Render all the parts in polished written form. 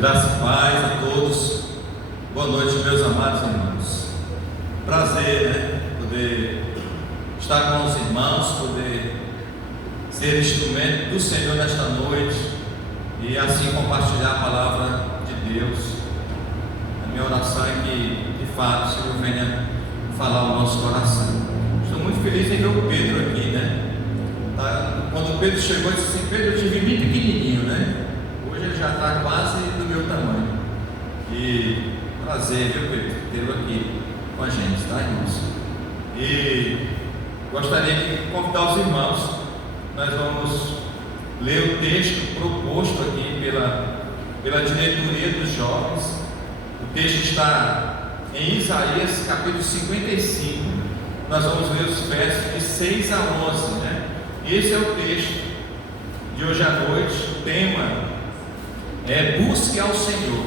Graça e paz a todos. Boa noite, meus amados irmãos. Prazer, né? Poder estar com os irmãos, poder ser instrumento do Senhor nesta noite e assim compartilhar a palavra de Deus. A minha oração é que, de fato, o Senhor venha falar o nosso coração. Estou muito feliz em ver o Pedro aqui, né? Quando o Pedro chegou, eu disse assim: Pedro, eu te vi bem pequenininho, né? Hoje ele já está quase do meu tamanho. E prazer, viu, Pedro, tê-lo aqui com a gente, tá, irmãos? E gostaria de convidar os irmãos. Nós vamos ler o texto proposto aqui pela diretoria dos jovens. O texto está em Isaías capítulo 55. Nós vamos ler os versos de 6 a 11, né? Esse é o texto de hoje à noite. O tema é: busque ao Senhor.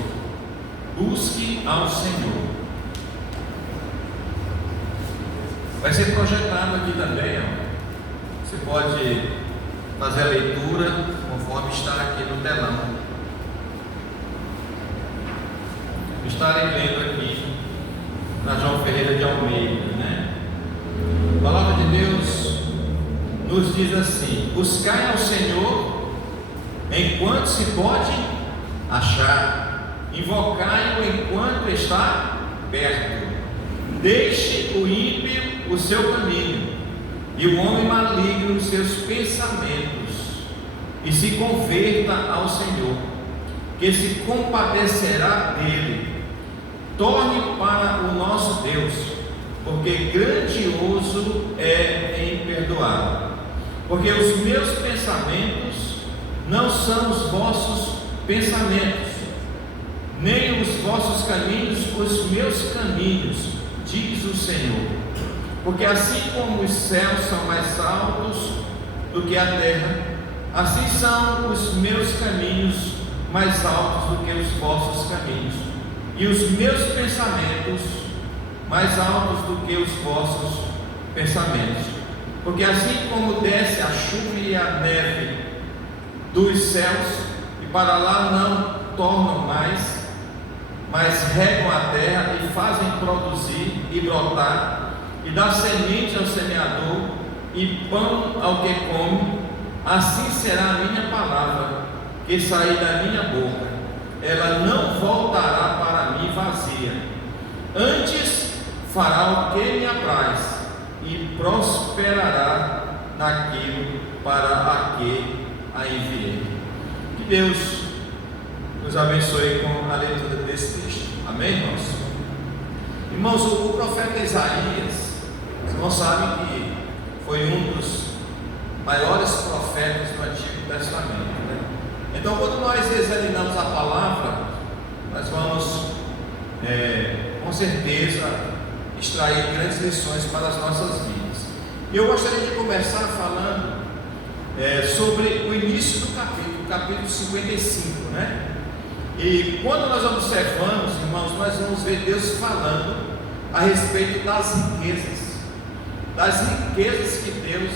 Busque ao Senhor. Vai ser projetado aqui também, ó. Você pode fazer a leitura conforme está aqui no telão. Estarei lendo aqui na João Ferreira de Almeida, né? A palavra de Deus nos diz assim: buscai ao Senhor enquanto se pode achar, invocai-o enquanto está perto. Deixe o ímpio o seu caminho e o homem maligno os seus pensamentos, e se converta ao Senhor, que se compadecerá dele. Torne para o nosso Deus, porque grandioso é em perdoar. Porque os meus pensamentos não são os vossos pensamentos, nem os vossos caminhos os meus caminhos, diz o Senhor. Porque assim como os céus são mais altos do que a terra, assim são os meus caminhos mais altos do que os vossos caminhos, e os meus pensamentos mais altos do que os vossos pensamentos. Porque assim como desce a chuva e a neve dos céus, e para lá não tornam mais, mas regam a terra e fazem produzir e brotar, e dá semente ao semeador e pão ao que come, assim será a minha palavra que sair da minha boca. Ela não voltará para mim vazia, antes fará o que me apraz e prosperará naquilo para a que a enviei. Que Deus nos abençoe com a leitura desse texto. Amém, irmãos? Irmãos, o profeta Isaías, os irmãos sabem que foi um dos maiores profetas do Antigo Testamento, né? Então, quando nós examinamos a palavra, nós vamos com certeza extrair grandes lições para as nossas vidas. E eu gostaria de começar falando sobre o início do capítulo 55, né? E quando nós observamos, irmãos, nós vamos ver Deus falando a respeito das riquezas que Deus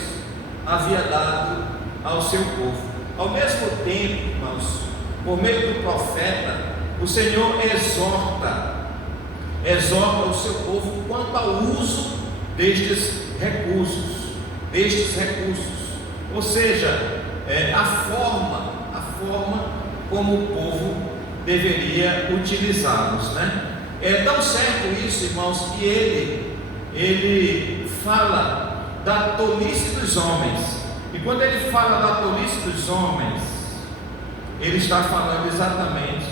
havia dado ao seu povo. Ao mesmo tempo, irmãos, por meio do profeta, o Senhor exorta o seu povo quanto ao uso destes recursos, ou seja, a forma como o povo deveria utilizá-los, né? É tão certo isso, irmãos, que ele fala da tolice dos homens. E quando ele fala da tolice dos homens, ele está falando exatamente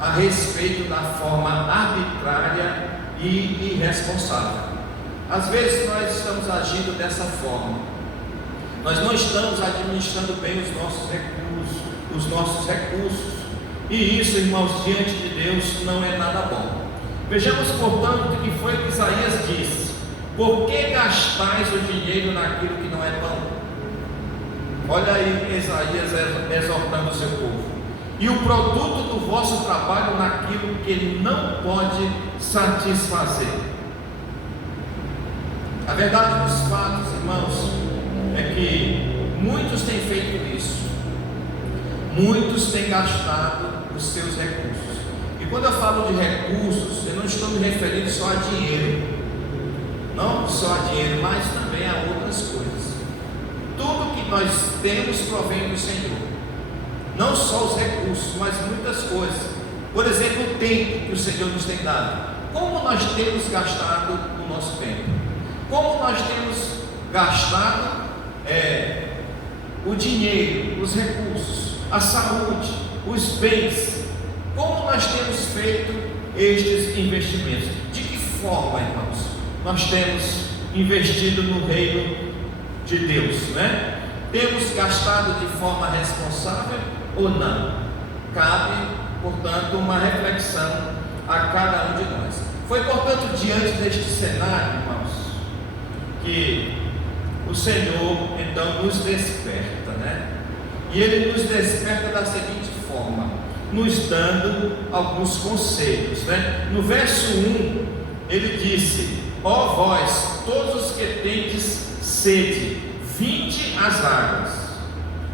a respeito da forma arbitrária e irresponsável. Às vezes nós estamos agindo dessa forma. Nós não estamos administrando bem os nossos recursos. E isso, irmãos, diante de Deus não é nada bom. Vejamos, portanto, o que foi que Isaías disse: por que gastais o dinheiro naquilo que não é pão? Olha aí Isaías exortando o seu povo. E o produto do vosso trabalho naquilo que ele não pode satisfazer. A verdade dos fatos, irmãos, é que muitos têm feito isso. Muitos têm gastado os seus recursos. E quando eu falo de recursos, eu não estou me referindo só a dinheiro, não só a dinheiro, mas também a outras coisas. Tudo que nós temos provém do Senhor, não só os recursos, mas muitas coisas. Por exemplo, o tempo que o Senhor nos tem dado. Como nós temos gastado o nosso tempo? Como nós temos gastado o dinheiro, os recursos, a saúde, os bens? Como nós temos feito estes investimentos? De que forma, irmãos, nós temos investido no reino de Deus, né? Temos gastado de forma responsável ou não? Cabe, portanto, uma reflexão a cada um de nós. Foi, portanto, diante deste cenário, irmãos, que o Senhor então nos desperta, né? E Ele nos desperta da seguinte forma, nos dando alguns conselhos, né? No verso 1, Ele disse: ó vós, todos os que tendes sede, vinde às águas,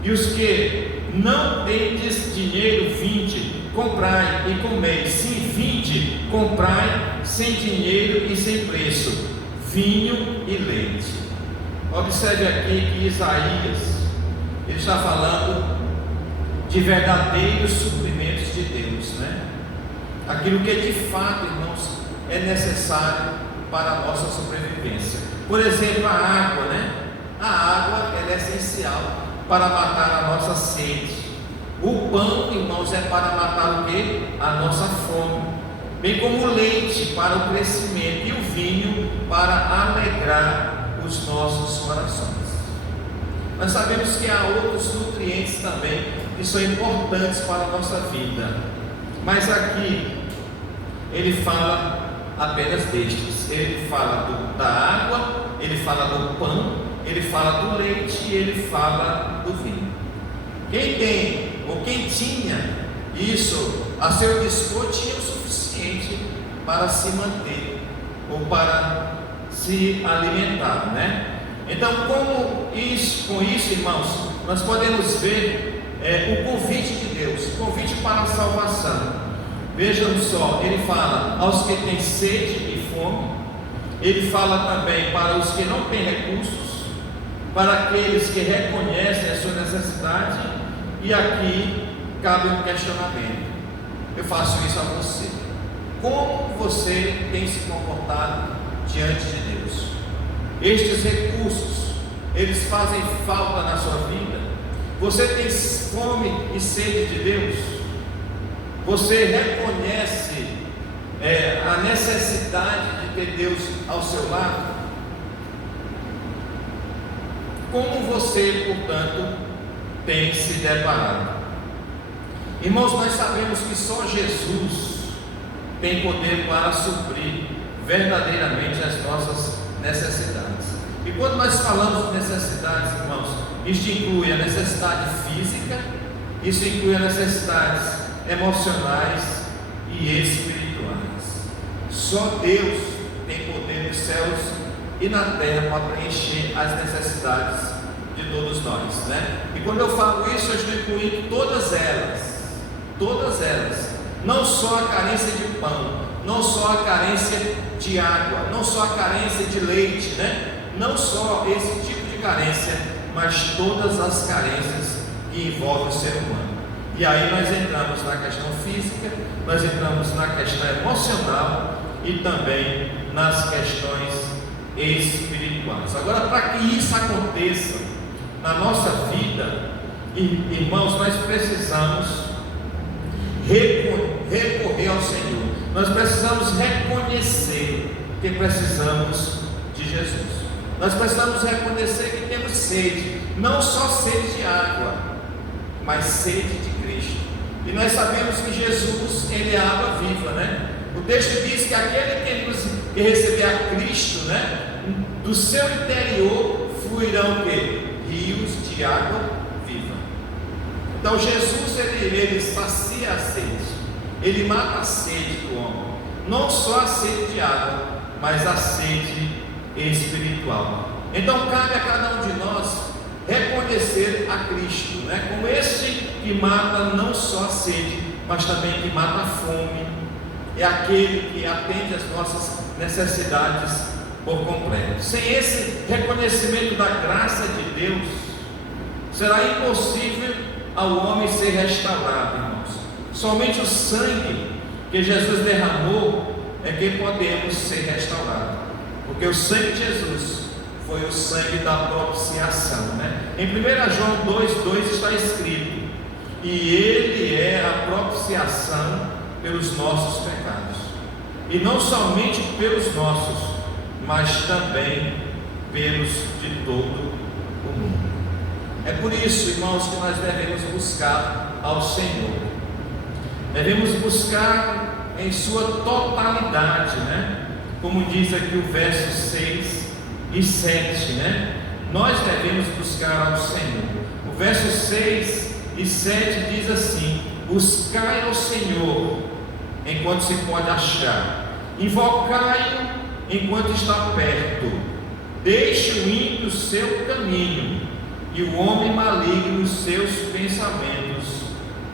e os que não tendes dinheiro, vinde, comprai e comei. Sim, vinde, comprai sem dinheiro e sem preço, vinho e leite. Observe aqui que Isaías, ele está falando de verdadeiros suprimentos de Deus, né? Aquilo que de fato, irmãos, é necessário para a nossa sobrevivência. Por exemplo, a água, né? A água, ela é essencial para matar a nossa sede. O pão, irmãos, é para matar o quê? A nossa fome. Bem como o leite para o crescimento e o vinho para alegrar os nossos corações. Nós sabemos que há outros nutrientes também que são importantes para a nossa vida, mas aqui ele fala apenas destes. Ele fala da água, ele fala do pão, ele fala do leite e ele fala do vinho. Quem tem ou quem tinha isso a seu dispor tinha o suficiente para se manter ou para se alimentar, né? Então, com isso, irmãos, nós podemos ver o convite de Deus, o convite para a salvação. Vejam só, ele fala aos que têm sede e fome, ele fala também para os que não têm recursos, para aqueles que reconhecem a sua necessidade. E aqui cabe um questionamento. Eu faço isso a você: como você tem se comportado diante de Deus? Estes recursos, eles fazem falta na sua vida? Você tem fome e sede de Deus? Você reconhece a necessidade de ter Deus ao seu lado? Como você, portanto, tem se deparado? Irmãos, nós sabemos que só Jesus tem poder para suprir verdadeiramente as nossas necessidades. E quando nós falamos de necessidades, irmãos, isto inclui a necessidade física, isso inclui as necessidades emocionais e espirituais. Só Deus tem poder nos céus e na terra para preencher as necessidades de todos nós, né? E quando eu falo isso, eu estou incluindo todas elas, não só a carência de pão, não só a carência de água, não só a carência de leite, né? Não só esse tipo de carência, mas todas as carências que envolvem o ser humano. E aí nós entramos na questão física, nós entramos na questão emocional e também nas questões espirituais. Agora, para que isso aconteça na nossa vida, irmãos, nós precisamos recorrer ao Senhor. Nós precisamos reconhecer que precisamos de Jesus. Nós precisamos reconhecer que temos sede, não só sede de água, mas sede de Cristo. E nós sabemos que Jesus, Ele é a água viva, né? O texto diz que aquele que receber a Cristo, né, do seu interior fluirão o quê? Rios de água viva. Então Jesus, ele sacia a sede, Ele mata a sede do homem, não só a sede de água, mas a sede espiritual. Então cabe a cada um de nós reconhecer a Cristo, né, como este que mata não só a sede, mas também que mata a fome. É aquele que atende às nossas necessidades por completo. Sem esse reconhecimento da graça de Deus, será impossível ao homem ser restaurado, irmãos. Somente o sangue que Jesus derramou é que podemos ser restaurados, porque o sangue de Jesus foi o sangue da propiciação, né? Em 1 João 2,2 está escrito: e Ele é a propiciação pelos nossos pecados, e não somente pelos nossos, mas também pelos de todo o mundo. É por isso, irmãos, que nós devemos buscar ao Senhor. Devemos buscar em sua totalidade, né? Como diz aqui o verso 6 e 7, né? Nós devemos buscar ao Senhor. O verso 6 e 7 diz assim: buscai ao Senhor enquanto se pode achar, invocai-o enquanto está perto. Deixe o ímpio seu caminho e o homem maligno os seus pensamentos,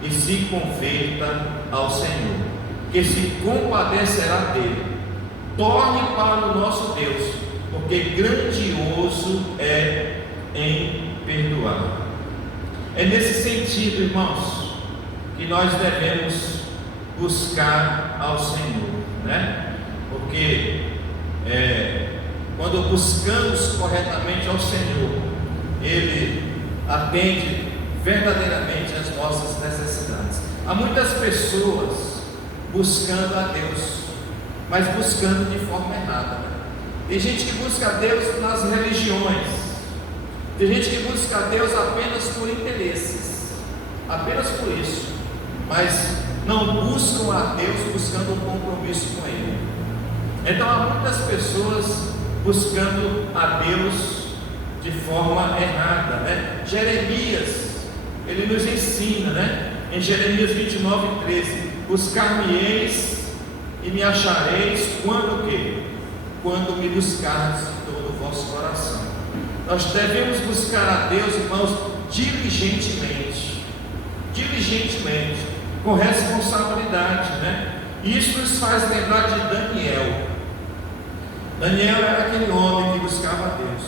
e se converta ao Senhor, que se compadecerá dele. Torne para o nosso Deus, porque grandioso é em perdoar. É nesse sentido, irmãos, que nós devemos buscar ao Senhor, né? Porque quando buscamos corretamente ao Senhor, Ele atende verdadeiramente as nossas necessidades. Há muitas pessoas buscando a Deus, mas buscando de forma errada, né? Tem gente que busca a Deus nas religiões, tem gente que busca a Deus apenas por interesses, apenas por isso, mas não buscam a Deus buscando um compromisso com Ele. Então há muitas pessoas buscando a Deus de forma errada, né? Jeremias, ele nos ensina, né? Em Jeremias 29:13: buscar-me-eis e me achareis quando o quê? Quando me buscardes de todo o vosso coração. Nós devemos buscar a Deus, irmãos, diligentemente, com responsabilidade, né? E isso nos faz lembrar de Daniel. Daniel era aquele homem que buscava a Deus.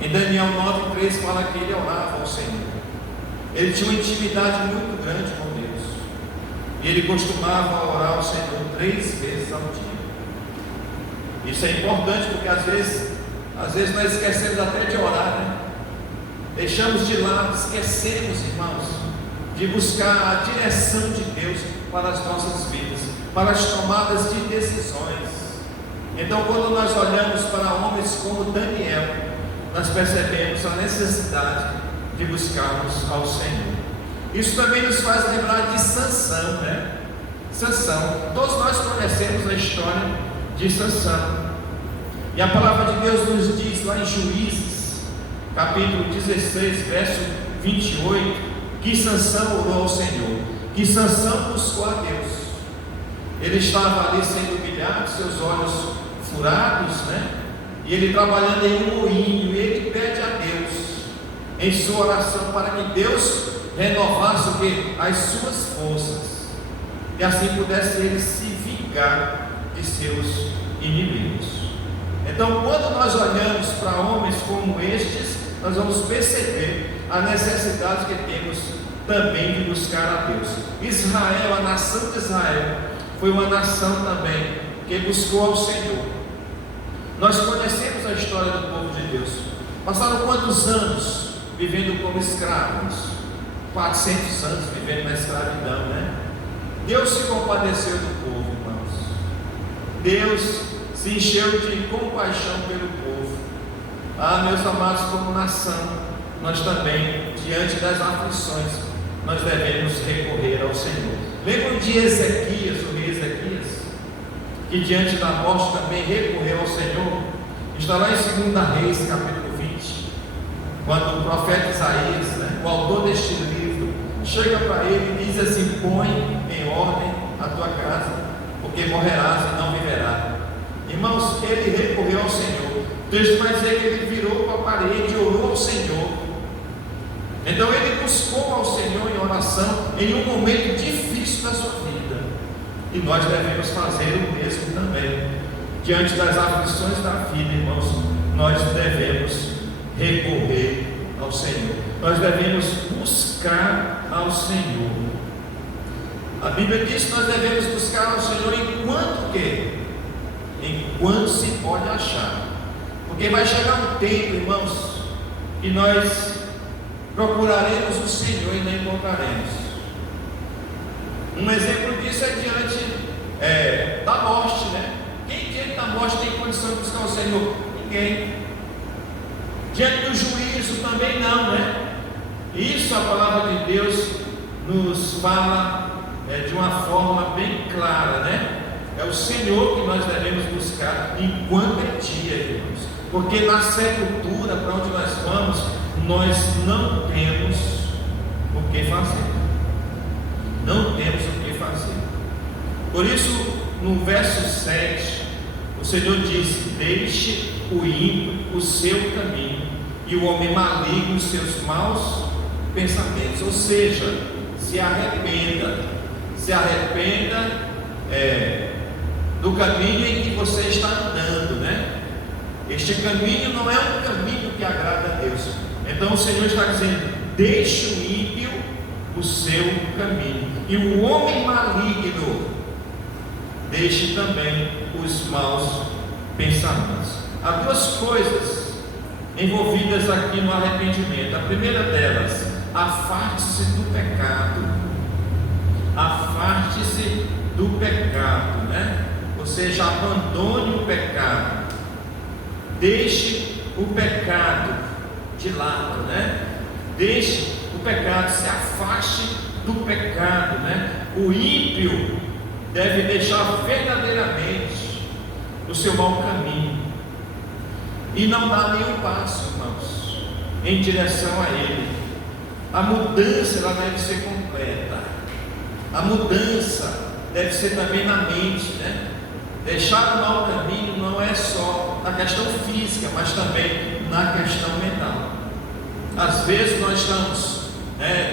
Em Daniel 9:3 fala que ele orava ao Senhor. Ele tinha uma intimidade muito grande com Deus, e ele costumava orar ao Senhor 3 vezes ao dia. Isso é importante, porque às vezes nós esquecemos até de orar, né? Deixamos de lado, esquecemos, irmãos, de buscar a direção de Deus para as nossas vidas, para as tomadas de decisões. Então, quando nós olhamos para homens como Daniel, nós percebemos a necessidade de buscarmos ao Senhor. Isso também nos faz lembrar de Sansão, né? Sansão, todos nós conhecemos a história de Sansão, e a palavra de Deus nos diz lá em Juízes, capítulo 16, verso 28, que Sansão orou ao Senhor, que Sansão buscou a Deus. Ele estava ali sendo humilhado, seus olhos furados, né? E ele trabalhando em um moinho, e ele pede a Deus, em sua oração, para que Deus renovasse o quê? As suas forças, e assim pudesse ele se vingar de seus inimigos. Então, quando nós olhamos para homens como estes, nós vamos perceber a necessidade que temos também de buscar a Deus. Israel, a nação de Israel, foi uma nação também que buscou ao Senhor. Nós conhecemos a história do povo de Deus. Passaram quantos anos vivendo como escravos? 400 anos vivendo na escravidão, né? Deus se compadeceu do povo, irmãos. Deus se encheu de compaixão pelo povo. Ah, meus amados, como nação, nós também, diante das aflições, nós devemos recorrer ao Senhor. Lembram de Ezequias, o rei Ezequias, que diante da morte também recorreu ao Senhor? Está lá em 2 Reis, capítulo 20, quando o profeta Isaías, né, o autor deste livro, chega para ele e diz assim: põe em ordem a tua casa, porque morrerás e não viverás. Irmãos, ele recorreu ao Senhor. O texto vai dizer que ele virou para a parede e orou ao Senhor. Então ele buscou ao Senhor em oração, em um momento difícil da sua vida. E nós devemos fazer o mesmo também. Diante das aflições da vida, irmãos, nós devemos recorrer ao Senhor. Nós devemos buscar ao Senhor. A Bíblia diz que nós devemos buscar ao Senhor enquanto quê? Enquanto se pode achar. Porque vai chegar um tempo, irmãos, que nós procuraremos o Senhor e não encontraremos. Um exemplo disso é diante da morte, né? Quem diante da morte tem condição de buscar o Senhor? Ninguém. Diante do juízo também não, né? Isso a palavra de Deus nos fala de uma forma bem clara, né? É o Senhor que nós devemos buscar enquanto é dia, irmãos. Porque na sepultura, para onde nós vamos, nós não temos o que fazer. Não temos o que fazer. Por isso, no verso 7, o Senhor diz: deixe o ímpio o seu caminho, e o homem maligno os seus maus pensamentos. Ou seja, se arrependa do caminho em que você está andando, né? Este caminho não é um caminho que agrada a Deus. Então o Senhor está dizendo: deixe o ímpio o seu caminho, e o homem maligno deixe também os maus pensamentos. Há duas coisas envolvidas aqui no arrependimento. A primeira delas, afaste-se do pecado. Afaste-se do pecado, né? Ou seja, abandone o pecado. Deixe o pecado de lado, né? Deixe o pecado, se afaste do pecado, né? O ímpio deve deixar verdadeiramente o seu mau caminho e não dar nenhum passo, irmãos, em direção a ele. A mudança ela deve ser completa. A mudança deve ser também na mente, né? Deixar o mau caminho não é só na questão física, mas também na questão mental. Às vezes nós estamos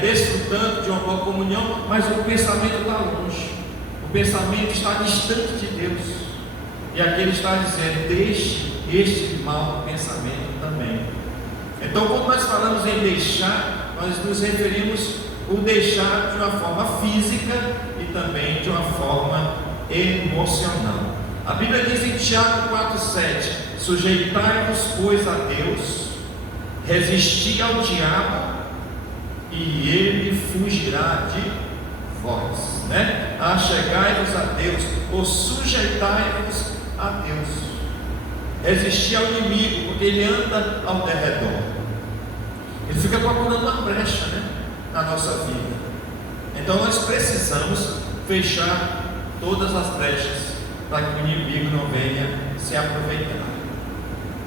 desfrutando de uma boa comunhão, mas o pensamento está longe, o pensamento está distante de Deus, e aqui ele está dizendo: deixe este mau pensamento também. Então, quando nós falamos em deixar, nós nos referimos ao deixar de uma forma física e também de uma forma emocional. A Bíblia diz em Tiago 4,7: sujeitai-vos, pois, a Deus, resisti ao diabo, e ele fugirá de vós, né? Achegai-vos a Deus, ou sujeitai-vos a Deus. Resistir ao inimigo, porque ele anda ao derredor, ele fica procurando uma brecha, né, na nossa vida. Então nós precisamos fechar todas as brechas para que o inimigo não venha se aproveitar.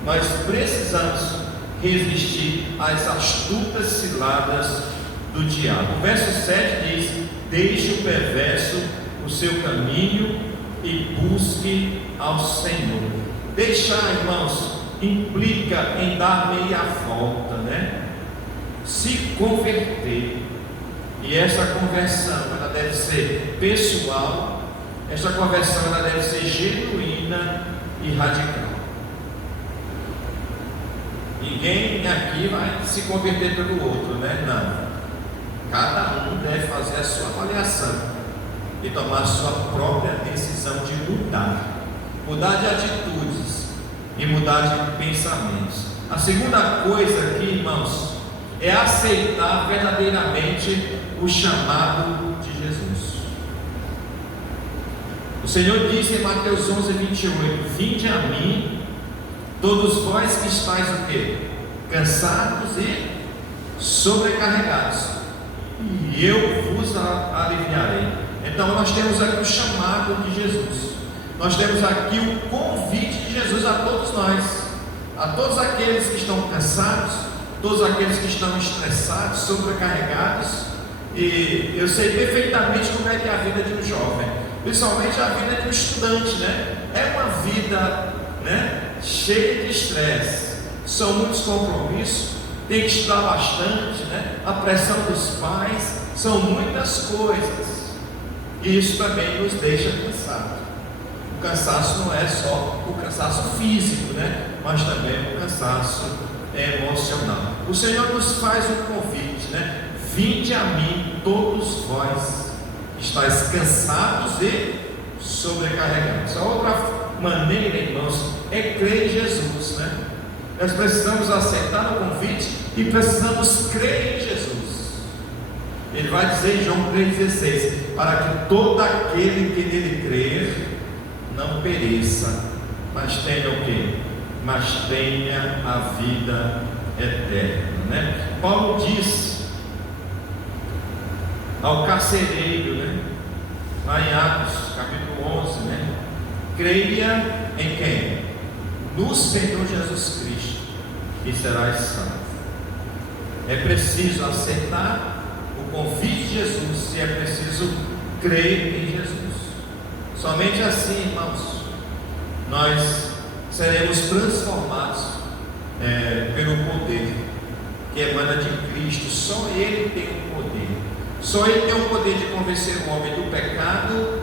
Nós precisamos resistir às astutas ciladas do diabo. O verso 7 diz: deixe o perverso o seu caminho e busque ao Senhor. Deixar, irmãos, implica em dar meia volta, né? Se converter. E essa conversão ela deve ser pessoal. Essa conversão ela deve ser genuína e radical. Ninguém aqui vai se converter pelo outro, né? Não. Cada um deve fazer a sua avaliação e tomar a sua própria decisão de mudar de atitudes e mudar de pensamentos. A segunda coisa aqui, irmãos, é aceitar verdadeiramente o chamado de Jesus. O Senhor disse em Mateus 11:28: vinde a mim, todos vós que estáis o quê? Cansados e sobrecarregados, e eu vos aliviarei. Então nós temos aqui o chamado de Jesus. Nós temos aqui o convite de Jesus a todos nós, a todos aqueles que estão cansados, todos aqueles que estão estressados, sobrecarregados. E eu sei perfeitamente como é que é a vida de um jovem, principalmente a vida de um estudante, né? É uma vida, né, cheia de estresse, são muitos compromissos, tem que estudar bastante, né? A pressão dos pais, são muitas coisas, e isso também nos deixa cansados. O cansaço não é só o cansaço físico, né? Mas também o cansaço emocional. O Senhor nos faz um convite, né? Vinde a mim, todos vós que estáis cansados e sobrecarregados. A outra maneira, irmãos, é crer em Jesus, né? Nós precisamos aceitar o convite e precisamos crer em Jesus. Ele vai dizer em João 3,16: para que todo aquele que nele crer não pereça, mas tenha o quê? Mas tenha a vida eterna, né? Paulo diz ao carcereiro, né? Lá em Atos capítulo 11, né? Creia em quem? No Senhor Jesus Cristo, e serás salvo. É preciso aceitar o convite de Jesus, e é preciso crer em Jesus. Somente assim, irmãos, nós seremos transformados pelo poder que emana de Cristo. Só Ele tem o poder. Só Ele tem o poder de convencer o homem do pecado,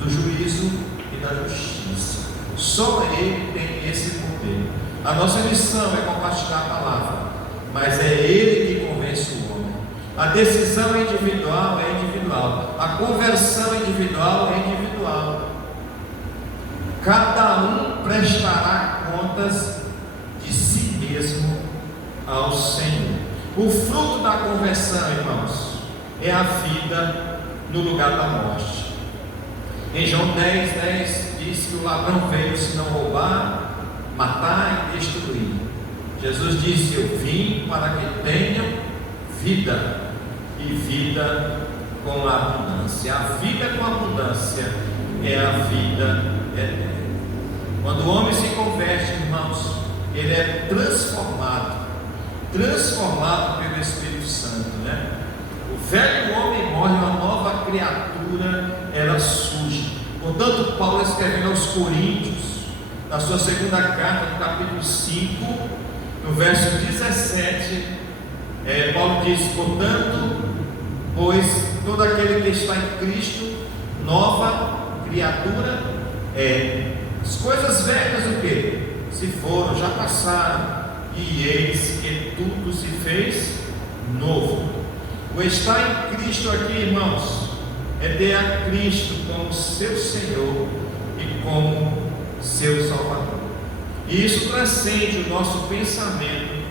do juízo e da justiça. Só Ele tem esse poder. A nossa missão é compartilhar a palavra, mas é Ele que convence o homem. A decisão individual é individual, a conversão individual é individual. Cada um prestará contas de si mesmo ao Senhor. O fruto da conversão, irmãos, é a vida no lugar da morte. Em João 10:10 diz que o ladrão veio senão roubar, matar e destruir. Jesus disse: eu vim para que tenham vida, e vida com abundância. A vida com abundância é a vida eterna. Quando o homem se converte, irmãos, ele é transformado pelo Espírito Santo, né? O velho homem morre, uma nova criatura ela surge. Portanto, Paulo, escrevendo aos Coríntios, na sua segunda carta, no capítulo 5, no verso 17, Paulo diz: portanto, pois todo aquele que está em Cristo, nova criatura é. As coisas velhas o quê? Se foram, já passaram, e eis que tudo se fez novo. O estar em Cristo aqui, irmãos, é ter a Cristo como seu Senhor e como seu Salvador. E isso transcende o nosso pensamento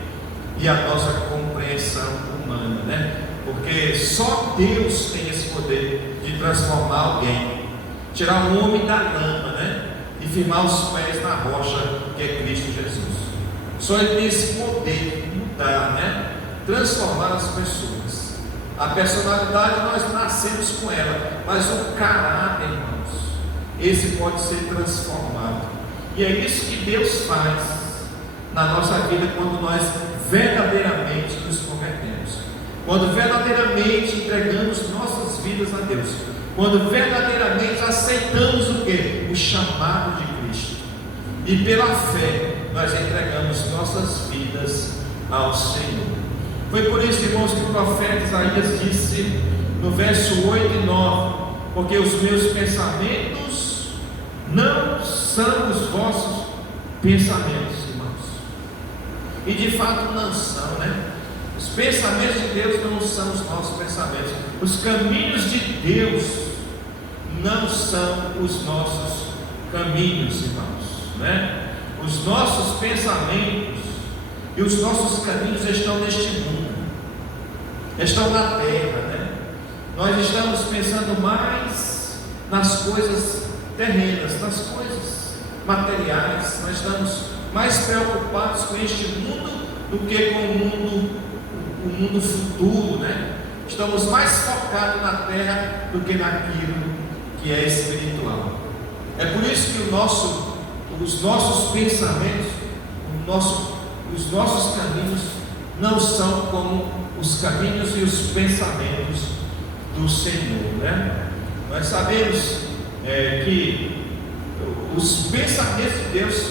e a nossa compreensão humana, né? Porque só Deus tem esse poder de transformar alguém, tirar um homem da lama, né? E firmar os pés na rocha que é Cristo Jesus. Só Ele tem esse poder de mudar, né? Transformar as pessoas. A personalidade nós nascemos com ela, mas o caráter, irmãos, esse pode ser transformado. E é isso que Deus faz na nossa vida quando nós verdadeiramente nos convertemos, quando verdadeiramente entregamos nossas vidas a Deus, quando verdadeiramente aceitamos o que? O chamado de Cristo, e pela fé nós entregamos nossas vidas ao Senhor. Foi por isso, irmãos, que o profeta Isaías disse no verso 8 e 9: porque os meus pensamentos não são os vossos pensamentos, irmãos. E de fato não são, né? Os pensamentos de Deus não são os nossos pensamentos. Os caminhos de Deus não são os nossos caminhos, irmãos, né? Os nossos pensamentos e os nossos caminhos estão neste mundo, estão na terra, né? Nós estamos pensando mais nas coisas terrenas, nas coisas materiais. Nós estamos mais preocupados com este mundo do que com o mundo futuro, né? Estamos mais focados na terra do que naquilo que é espiritual. É por isso que os nossos pensamentos, os nossos caminhos não são como os caminhos e os pensamentos do Senhor, né? Nós sabemos que os pensamentos de Deus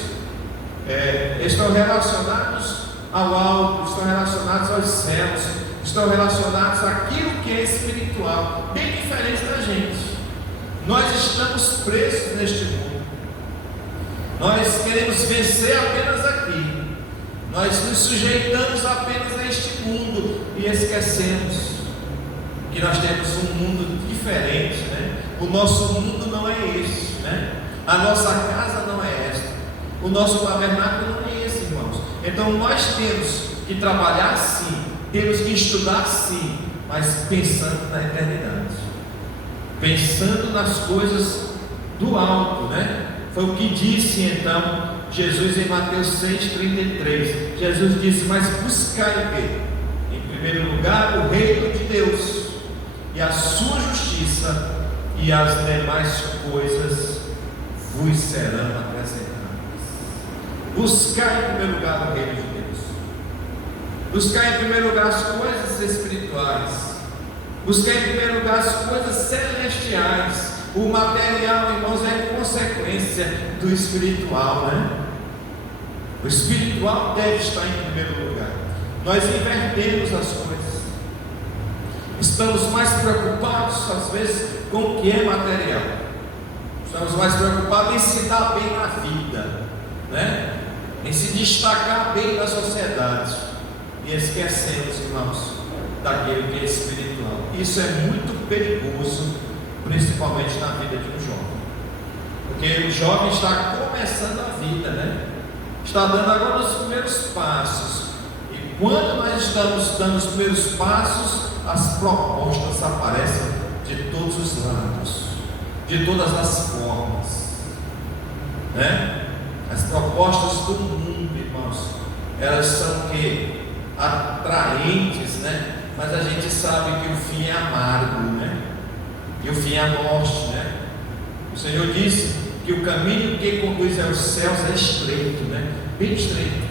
estão relacionados ao alto, estão relacionados aos céus, estão relacionados àquilo que é espiritual, bem diferente da gente. Nós estamos presos neste mundo. Nós queremos vencer apenas aqui. Nós nos sujeitamos apenas a este mundo e esquecemos que nós temos um mundo diferente, né? O nosso mundo não é este, né? A nossa casa não é esta. O nosso tabernáculo não é esse, irmãos. Então nós temos que trabalhar sim, temos que estudar sim, mas pensando na eternidade, pensando nas coisas do alto, né? Foi o que disse então Jesus em Mateus 6,33. Jesus disse: mas buscai o quê? Em primeiro lugar o reino de Deus e a sua justiça, e as demais coisas vos serão acrescentadas. Buscai em primeiro lugar o reino de Deus. Buscai em primeiro lugar as coisas espirituais. Buscai em primeiro lugar as coisas celestiais. O material, irmãos, é consequência do espiritual, né? O espiritual deve estar em primeiro lugar. Nós invertemos as coisas. Estamos mais preocupados, às vezes, com o que é material. Estamos mais preocupados em se dar bem na vida, né? Em se destacar bem na sociedade. E esquecemos, irmãos, daquilo que é espiritual. Isso é muito perigoso, principalmente na vida de um jovem. Porque o jovem está começando a vida, né? Está dando agora os primeiros passos. E quando nós estamos dando os primeiros passos, as propostas aparecem de todos os lados, de todas as formas, né? As propostas do mundo, irmãos, elas são que atraentes, né? Mas a gente sabe que o fim é amargo, né? E o fim é a morte, né? O Senhor disse que o caminho que conduz aos céus é estreito, né? Bem estreito.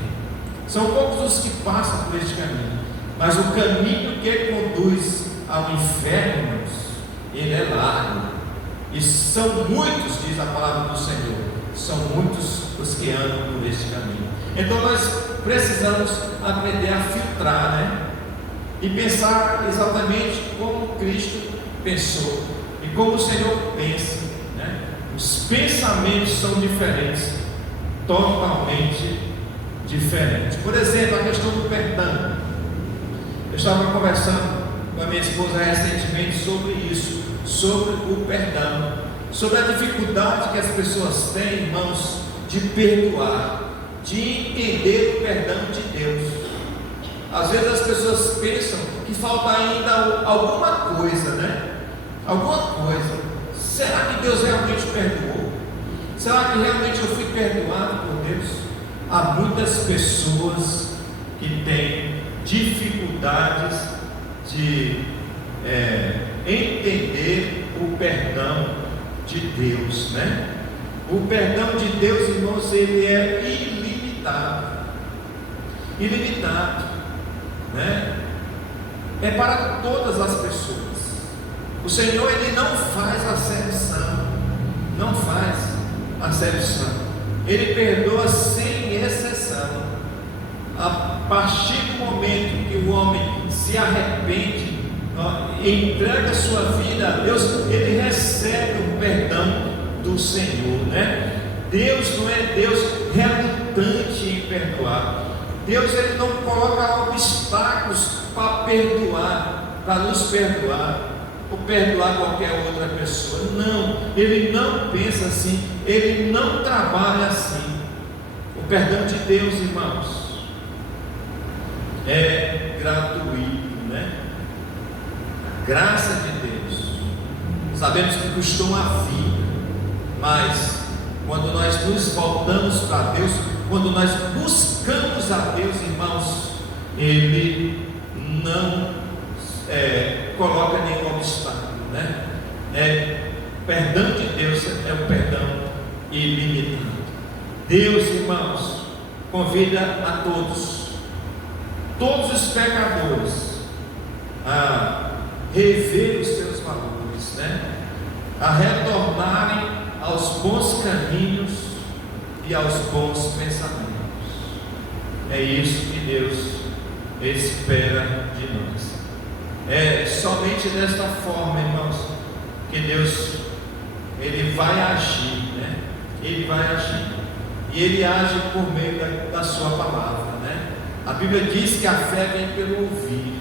São poucos os que passam por este caminho, mas o caminho que conduz ao inferno, irmãos, ele é largo. E são muitos, diz a palavra do Senhor, são muitos os que andam por este caminho. Então nós precisamos aprender a filtrar, né? E pensar exatamente como Cristo pensou e como o Senhor pensa, né? Os pensamentos são diferentes, totalmente diferentes. Por exemplo, a questão do perdão. Eu estava conversando com a minha esposa recentemente sobre isso, sobre o perdão, sobre a dificuldade que as pessoas têm, irmãos, de perdoar, de entender o perdão de Deus. Às vezes as pessoas pensam que falta ainda alguma coisa, né? Alguma coisa. Será que Deus realmente perdoou? Será que realmente eu fui perdoado por Deus? Há muitas pessoas que têm dificuldades de entender o perdão de Deus, né? O perdão de Deus, irmãos, ele é ilimitado. Ilimitado, né? É para todas as pessoas. O Senhor, ele não faz acepção. Não faz acepção. Ele perdoa sem exceção. A partir do momento que o homem se arrepende, entrega sua vida a Deus, ele recebe o perdão do Senhor, né? Deus não é Deus relutante em perdoar. Deus, ele não coloca obstáculos para perdoar, para nos perdoar, ou perdoar qualquer outra pessoa. Não, ele não pensa assim, ele não trabalha assim. O perdão de Deus, irmãos, é gratuito, né? A graça de Deus, sabemos que custou uma vida, mas quando nós nos voltamos para Deus, quando nós buscamos a Deus, irmãos, ele não coloca nenhum obstáculo, né? O perdão de Deus é um perdão ilimitado. Deus, irmãos, convida a todos os pecadores a rever os seus valores, né? A retornarem aos bons caminhos e aos bons pensamentos. É isso que Deus espera de nós. É somente desta forma, irmãos, que Deus Ele vai agir, né? Ele vai agir. E Ele age por meio da sua palavra, né? A Bíblia diz que a fé vem pelo ouvir,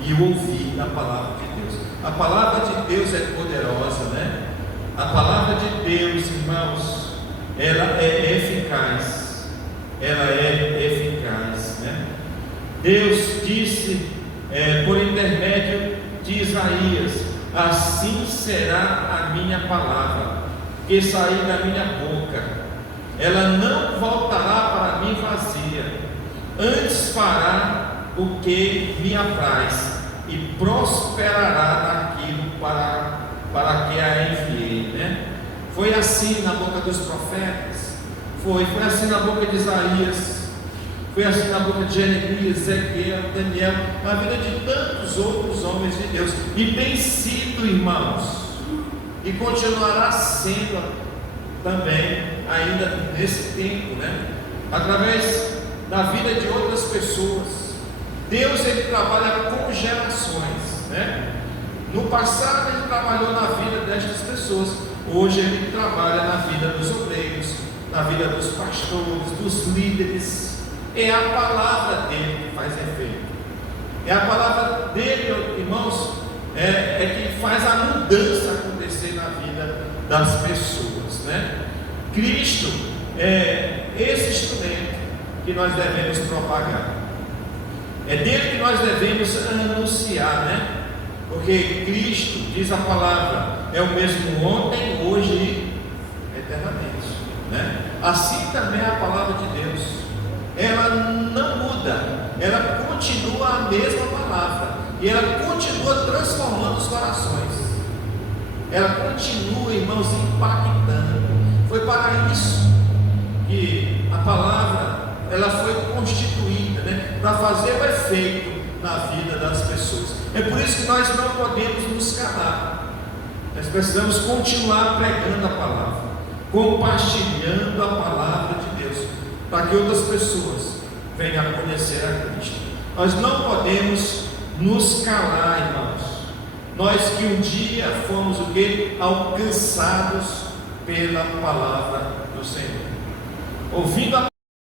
e o ouvir da palavra de Deus. A palavra de Deus é poderosa, né? A palavra de Deus, irmãos, ela é eficaz. Ela é eficaz, né? Deus disse por intermédio de Isaías: assim será a minha palavra que sair da minha boca, ela não voltará para mim vazia, antes fará o que me apraz e prosperará naquilo para que a enviei, né? Foi assim na boca dos profetas, foi assim na boca de Isaías, foi assim na boca de Jeremias, Ezequiel, Daniel, na vida de tantos outros homens de Deus, e tem sido, irmãos, e continuará sendo também, ainda nesse tempo, né? Através da vida de outras pessoas. Deus, Ele trabalha com gerações, né? No passado Ele trabalhou na vida destas pessoas, hoje Ele trabalha na vida dos obreiros, na vida dos pastores, dos líderes. É a palavra dele que faz efeito, é a palavra dele, irmãos, que faz a mudança acontecer na vida das pessoas, né? Cristo é esse instrumento que nós devemos propagar, é dele que nós devemos anunciar, né? Porque Cristo, diz a palavra, é o mesmo ontem, hoje e eternamente, né? Assim também é a palavra de Deus. Ela não muda, ela continua a mesma palavra, e ela continua transformando os corações, ela continua, irmãos, impactando. Foi para isso que a palavra ela foi constituída, né? Para fazer o efeito na vida das pessoas. É por isso que nós não podemos nos calar, nós precisamos continuar pregando a palavra, compartilhando a palavra de Deus, para que outras pessoas venham a conhecer a Cristo. Nós não podemos nos calar, irmãos. Nós que um dia fomos o quê? Alcançados pela palavra do Senhor, ouvindo a